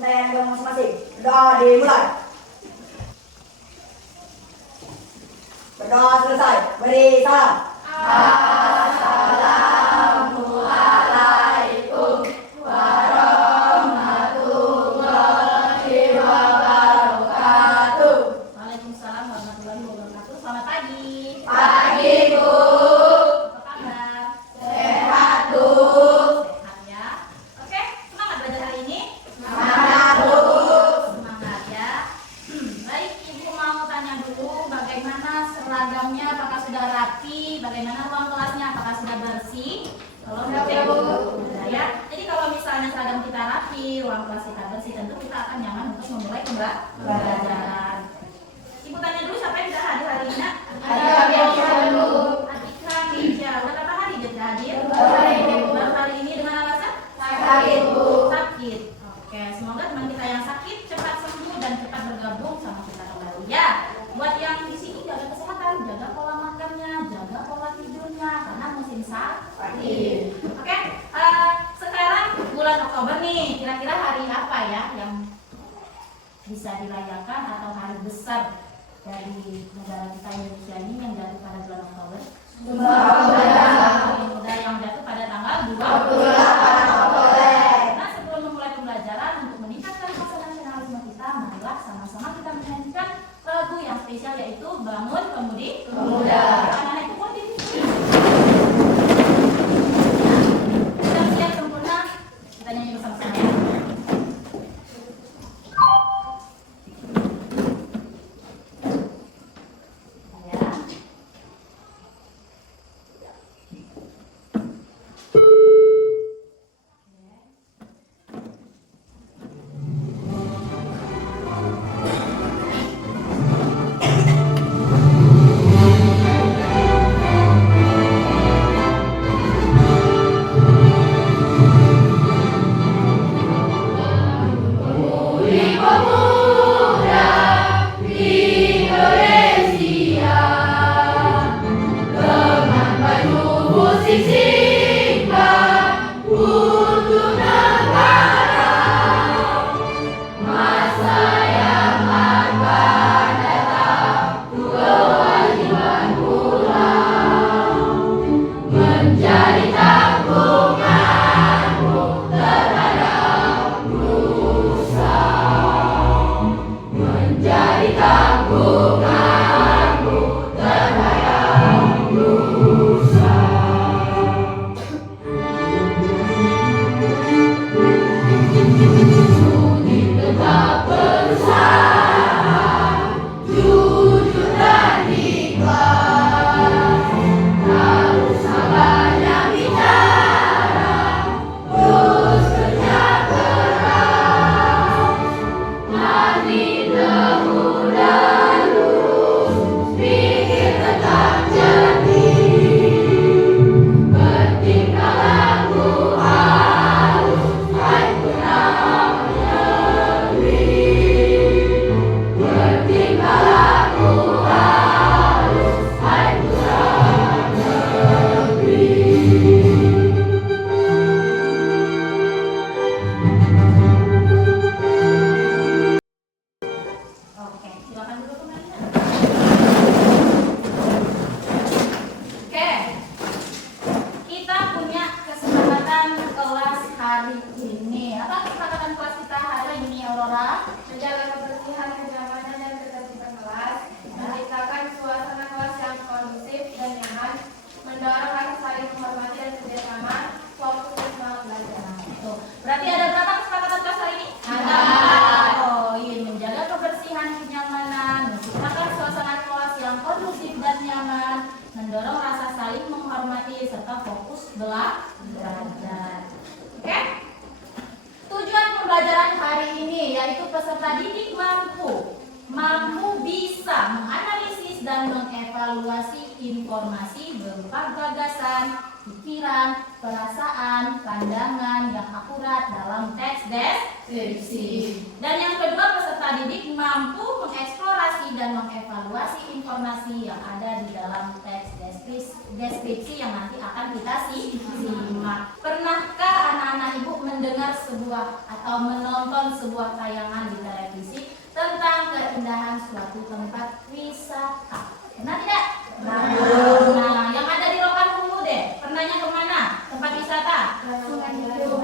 kita yang ada masing-masing. Berdoa dimulai. Berdoa selesai. Beri salam. Assalamualaikum warahmatullahi wabarakatuh. Waalaikumsalam warahmatullahi wabarakatuh. Selamat pagi. Pagi, Bu. Apa kabar? Sehat, Bu. Sehat ya. Oke, semangat belajar hari ini. Semangat, Bu. Semangat ya. Baik, Ibu mau tanya dulu bagaimana seragamnya, apakah sudah rapi, bagaimana ruang kelasnya, apakah sudah bersih? Kalau Sudah, Bu. sudah ya. Jadi kalau misalnya seragam kita rapi, ruang kelas kita bersih, tentu kita akan nyaman untuk memulai pembelajaran. Ibu tanya dulu siapa yang sudah hadir hari ini? Nak? Ada Bu. Atika, Ninja. Udah berapa hari dia sudah hadir? Baru. Baru hari ini dengan alasan? Sakit, Bu. Sakit. Oke, semoga teman kita yang sakit cepat sembuh dan cepat bergabung sama kita kembali ya. Buat yang di sini jaga kesehatan, jaga pola makannya, jaga pola tidurnya karena musim sakit. Oke, sekarang bulan Oktober nih, kira-kira hari apa ya yang bisa dirayakan atau hari besar dari negara kita Indonesia ini yang jatuh pada bulan Oktober? Hari Muda yang jatuh pada tanggal 28 Oktober. Nah, sebelum memulai pembelajaran untuk meningkatkan rasa nasionalisme kita, marilah sama-sama kita menyanyikan lagu yang spesial yaitu Bangun Pemudi Pemuda. Anak-anak itu pun sudah siap sempurna, kita nyanyi bersama-sama ya. Ya. Oke, silakan dulu kembali. Oke, kita punya kesepakatan kelas hari ini. Apa kesepakatan kelas kita hari ini, Aurora? Menjaga kebersihan, kenyamanan, dan ketertiban kelas, menciptakan suasana kelas yang kondusif dan nyaman, mendorong rasa saling menghormati dan kerjasama, fokus dan semangat belajar. Tuh, berarti ada berapa kesepakatan kelas hari ini? Ada. Oh iya, menjaga kebersihan, kenyamanan, menciptakan suasana kelas yang kondusif dan nyaman, mendorong rasa saling menghormati serta fokus belajar. Oke? Tujuan pembelajaran hari ini yaitu peserta didik mampu bisa menganalisis dan mengevaluasi informasi berupa gagasan, pikiran, perasaan, pandangan yang akurat dalam teks deskripsi. Dan yang kedua, peserta didik mampu mengeksplorasi dan mengevaluasi informasi yang ada di dalam teks deskripsi yang nanti akan kita simak. Pernahkah anak-anak ibu mendengar sebuah atau menonton sebuah tayangan di televisi tentang keindahan suatu tempat wisata? Pernah tidak? Nah, yang ada di Rokan Hulu deh, pernahnya kemana? Tempat wisata? Sungai Hijau.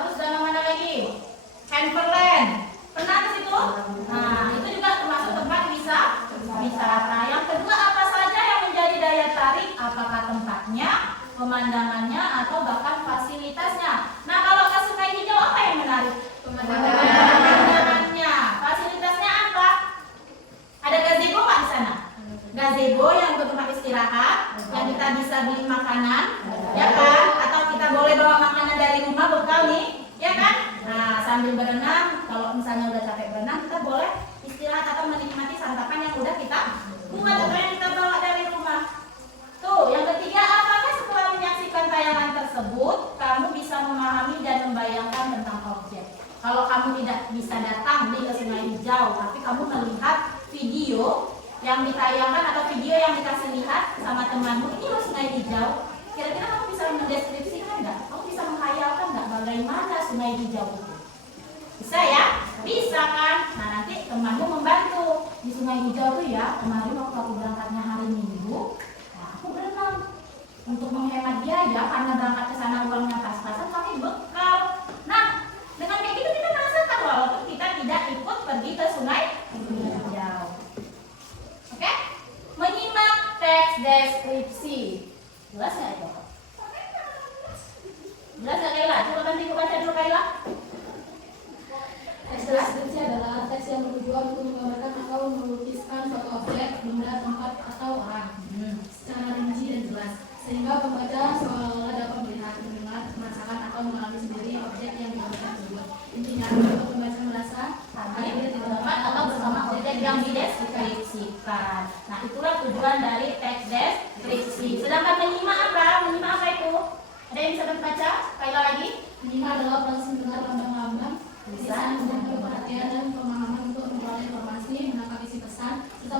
Terus dan mana lagi? Handperland. Pernah ke situ? Nah, itu juga termasuk tempat wisata. Yang kedua, apa saja yang menjadi daya tarik? Apakah tempatnya, pemandangannya, atau bahkan fasilitasnya? Nah, kalau ke Sungai Hijau apa yang menarik? Pemandangannya. Fasilitasnya apa? Ada gazebo nggak di sana? Gazebo yang untuk tempat istirahat, yang kita bisa beli makanan, ya kan? Atau kita boleh bawa makanan dari rumah bekal nih, ya kan? Nah, sambil berenang, kalau misalnya udah capek berenang, kita boleh istirahat atau menikmati santapan yang udah kita buat atau yang kita bawa dari rumah. Tuh, yang ketiga, apakah setelah menyaksikan tayangan tersebut, kamu bisa memahami dan membayangkan tentang objek? Kalau kamu tidak bisa datang di ke Sungai Hijau, tapi kamu melihat video yang ditayangkan atau video yang dikasih lihat sama temanmu, ini loh Sungai Hijau. Kira-kira kamu bisa mendeskripsikan nggak? Kamu bisa menghayalkan nggak bagaimana Sungai Hijau itu? Bisa ya? Bisa kan? Nah, nanti temanmu membantu. Di Sungai Hijau tuh ya, kemarin waktu aku berangkatnya hari Minggu, nah aku berenang. Untuk menghemat biaya, karena berangkat ke sana uangnya pas-pasan, pakai bekal. Nah, dengan kayak gitu kita merasakan walaupun kita tidak ikut pergi ke Sungai Hijau. Oke? Menyimak teks deskripsi. Jelas nggak itu? Jelas nggak Kaila? Coba bantu ibu baca dulu Kaila. Teks deskripsi adalah teks yang bertujuan untuk menggambarkan atau melukiskan suatu objek, benda, tempat, atau orang secara rinci dan jelas, sehingga pembaca seolah-olah dapat melihat, mendengar, merasakan, atau mengalami sendiri objek yang digambarkan tersebut. Intinya, untuk pembaca merasa hadir di tempat Atau bersama objek yang dideskripsikan. Nah, itulah tujuan dari teks deskripsi. Sedangkan menyimak apa? Menyimak apa itu? Ada yang bisa membaca? Kaila lagi? menyimak adalah proses mendengar lambang-lambang, Bisa. menampilkan perhatian dan pemahaman untuk memperoleh informasi, menangkap isi pesan, serta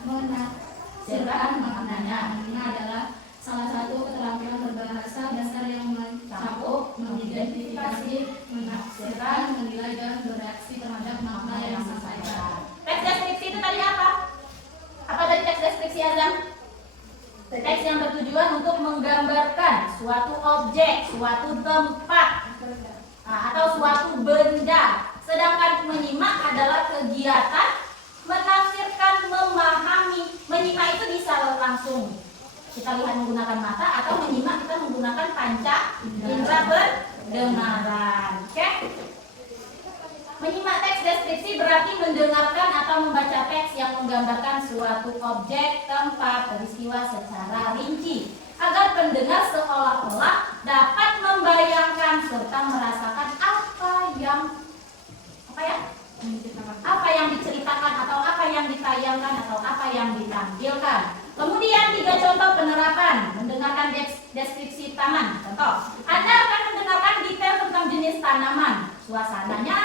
menafsirkan maknanya. Ini adalah salah satu keterampilan berbahasa dasar yang mencakup mengidentifikasi, menafsirkan, menilai, dan bereaksi terhadap makna yang disampaikan. Teks deskripsi itu tadi apa? Apa dari teks deskripsi Azam? Teks yang bertujuan untuk menggambarkan suatu objek, suatu tempat, atau suatu benda. Sedangkan menyimak adalah kegiatan menafsirkan, memahami. Menyimak itu bisa langsung kita lihat menggunakan mata, atau menyimak kita menggunakan panca indera pendengaran. Oke? Menyimak teks deskripsi berarti mendengarkan atau membaca teks yang menggambarkan suatu objek, tempat, peristiwa secara rinci, agar pendengar seolah-olah dapat membayangkan serta merasakan apa yang diceritakan atau apa yang ditayangkan atau apa yang ditampilkan. Kemudian 3 contoh penerapan mendengarkan deskripsi taman. Contoh, Anda akan mendengarkan detail tentang jenis tanaman, suasananya,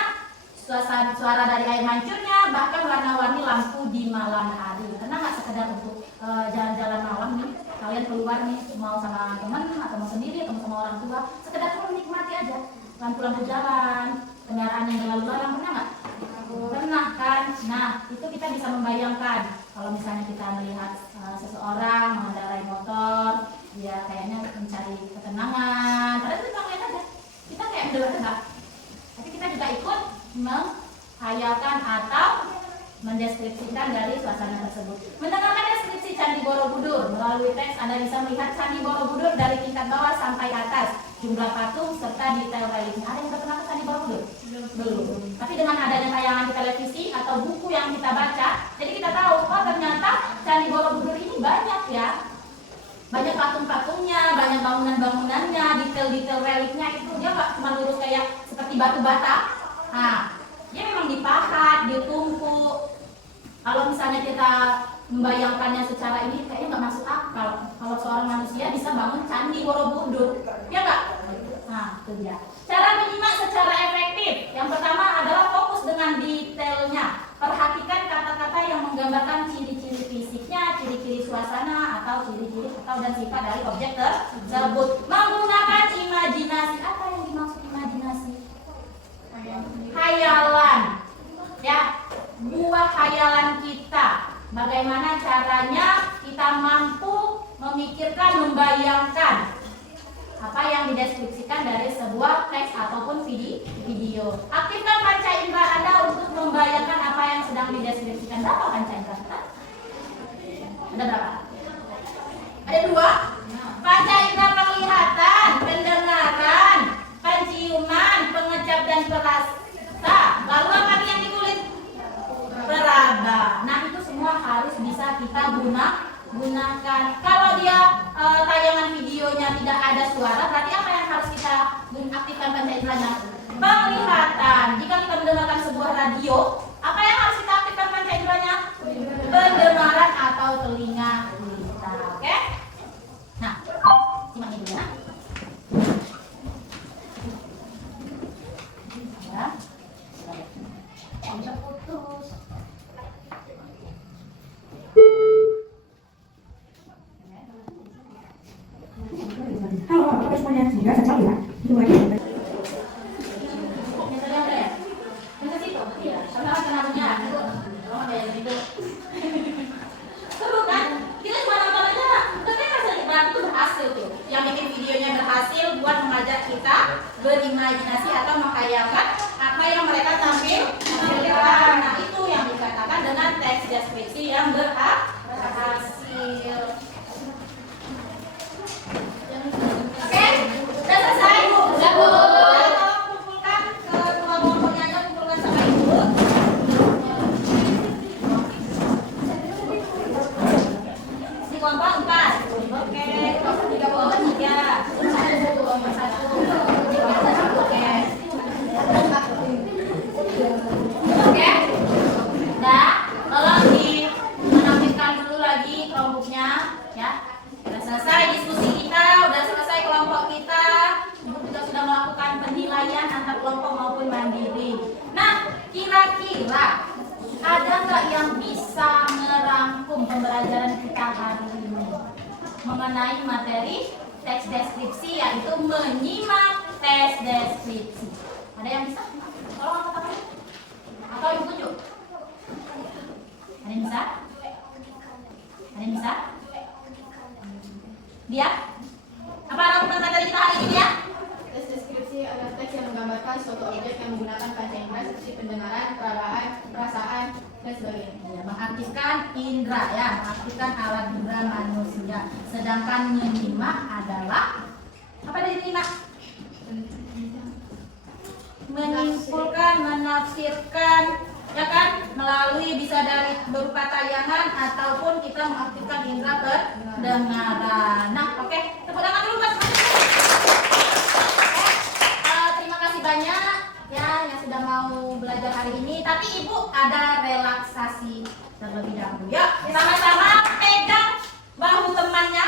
suara dari air mancurnya, bahkan warna-warni lampu di malam hari. Karena nggak sekedar untuk jalan-jalan malam nih, kalian keluar nih mau sama teman atau mau sendiri atau sama orang tua, sekedar cuma menikmati aja lampu-lampu jalan, kendaraan yang berlalu lalang. Pernah nggak? Pernah kan? Nah, itu kita bisa membayangkan kalau misalnya kita melihat seseorang mengendarai motor, dia kayaknya mencari ketenangan, padahal itu cuma lihat aja, kita kayak mendengar, tapi kita juga ikut menghayalkan atau mendeskripsikan dari suasana tersebut. Mendengarkan deskripsi Candi Borobudur melalui teks, Anda bisa melihat Candi Borobudur dari tingkat bawah sampai atas, jumlah patung serta detail reliefnya. Ada yang pernah ke Candi Borobudur? Belum. Tapi dengan adanya tayangan di televisi atau buku yang kita baca, jadi kita tahu, oh ternyata Candi Borobudur ini banyak ya. Banyak patung-patungnya, banyak bangunan-bangunannya, detail-detail reliefnya itu dia nggak cuma lurus kayak seperti batu bata. Nah, dia memang dipahat, ditumpuk. Kalau misalnya kita membayangkannya secara ini kayaknya nggak masuk akal. Kalau seorang manusia bisa bangun candi Borobudur, ya nggak? Nah, itu dia. Cara menyimak secara efektif. Yang pertama adalah fokus dengan detailnya. Perhatikan kata-kata yang menggambarkan ciri-ciri fisiknya, ciri-ciri suasana, atau ciri-ciri atau dan sifat dari objek tersebut. Menggunakan imajinasi. Apa yang dimaksud imajinasi? Hayalan. Ya, buah hayalan kita. Bagaimana caranya kita mampu memikirkan, membayangkan apa yang dideskripsikan dari sebuah teks ataupun video. Aktifkan panca indera Anda untuk membayangkan apa yang sedang dideskripsikan. Berapa panca indera kita? Ada berapa? Ada 2. Panca indera penglihatan, pendengaran, penciuman, pengecap dan perasa. Lalu apa yang di kulit? Peraba. Nah, itu semua harus bisa kita gunakan. Kalau dia tayangan videonya tidak ada suara, berarti apa yang harus kita aktifkan panca inderanya? Penglihatan. Jika kita mendengarkan sebuah radio, apa yang harus kita aktifkan panca inderanya? Pendengaran atau telinga kita. Oke? Nah, simak ini dulu ya. Ya. Bisa putus. Halo, apa semuanya? Semoga sehat ya. Itu lagi. Seru kan? Kita cuma nonton aja, tapi rasanya berarti itu berhasil tuh. Yang bikin videonya berhasil buat mengajak kita berimajinasi atau menghayalkan apa yang mereka tampilkan. Nah, itu yang dikatakan dengan teks deskripsi yang berhasil. Oke, udah selesai Bu? Udah Bu. Tolong kumpulkan ke kelompoknya aja, kumpulkan sama Ibu. Di kelompok 4. Oke, kelompok 3 kelompok 3. Kelompok 1. Oke. Oke. Udah, tolong dimenaktifkan dulu lagi kelompoknya ya. Udah selesai diskusi kita, udah selesai kelompok kita. Ibu juga sudah melakukan penilaian antar kelompok maupun mandiri. Nah, kira-kira ada nggak yang bisa merangkum pembelajaran kita hari ini mengenai materi teks deskripsi, yaitu menyimak teks deskripsi? Ada yang bisa? Tolong angkat tangannya. Atau ibu tunjuk? Ada yang bisa? Ada yang bisa? Dia? Apa rangkuman materi kita hari ini ya? Teks deskripsi adalah teks yang menggambarkan suatu objek yang menggunakan panca indera seperti pendengaran, perabaan, perasaan, dan sebagainya. Ya, mengaktifkan indera ya, mengaktifkan alat indera manusia. Sedangkan menyimak adalah apa dari menyimak? Menyimpulkan, menafsirkan, ya kan? Melalui bisa dari berupa tayangan ataupun kita mengaktifkan indera pendengaran. Nah, oke, tepuk tangan dulu buat terima kasih banyak ya yang sudah mau belajar hari ini. Tapi Ibu ada relaksasi terlebih dahulu. Yuk, sama-sama pegang bahu temannya.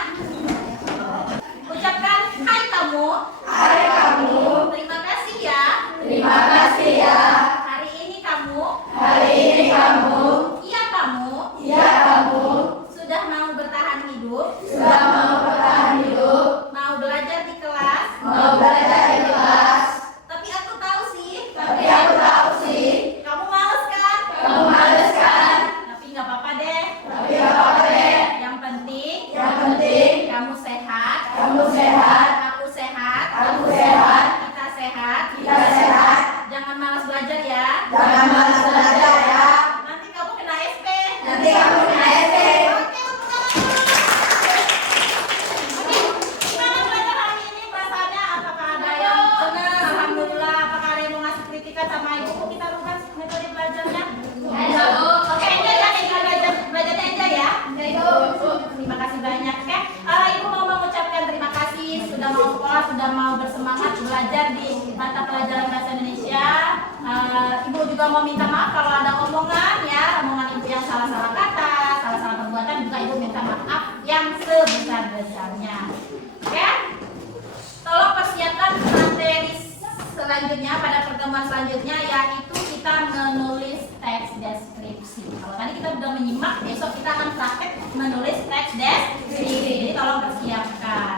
Ucapkan hai kamu. Hai kamu. Terima kasih ya. Terima kasih ya. Hari ini kamu. Hari ini kamu. Iya kamu. Iya kamu. Sudah mau bertahan hidup. Sudah mau bertahan hidup. Mau belajar di kelas. Mau belajar di kelas. Tapi aku tahu sih. Tapi aku tahu sih. Kamu males kan? Kamu males kan? Tapi nggak apa-apa deh. Tapi gak apa-apa deh. Yang penting. Yang penting Kamu sehat. kamu sehat. Aku sehat. Aku sehat. Kita sehat. Kita sehat. Jangan malas belajar ya. Jangan malas belajar ya. Nanti kamu kena SP. Nanti kamu kena SP. Oke, Oke, gimana belajar hari ini perasaannya? Apakah ada yang senang? Alhamdulillah. Apakah ada yang mau ngasih kritikan sama Ibu? Kita rubah metode belajarnya. Ayo. Oke, enjoy ya, belajarnya enjoy ya. Terima kasih banyak. Oke, Ibu mau mengucapkan terima kasih sudah mau sekolah, sudah mau bersemangat belajar di mata pelajaran bahasa Indonesia. Ibu juga mau minta maaf kalau ada omongan ya, omongan Ibu yang salah-salah kata, salah-salah perbuatan. Ibu minta maaf yang sebesar-besarnya. Oke? Tolong persiapkan materi selanjutnya pada pertemuan selanjutnya, yaitu kita menulis teks deskripsi. Kalau tadi kita sudah menyimak, besok kita akan praktek menulis teks deskripsi. Jadi tolong persiapkan.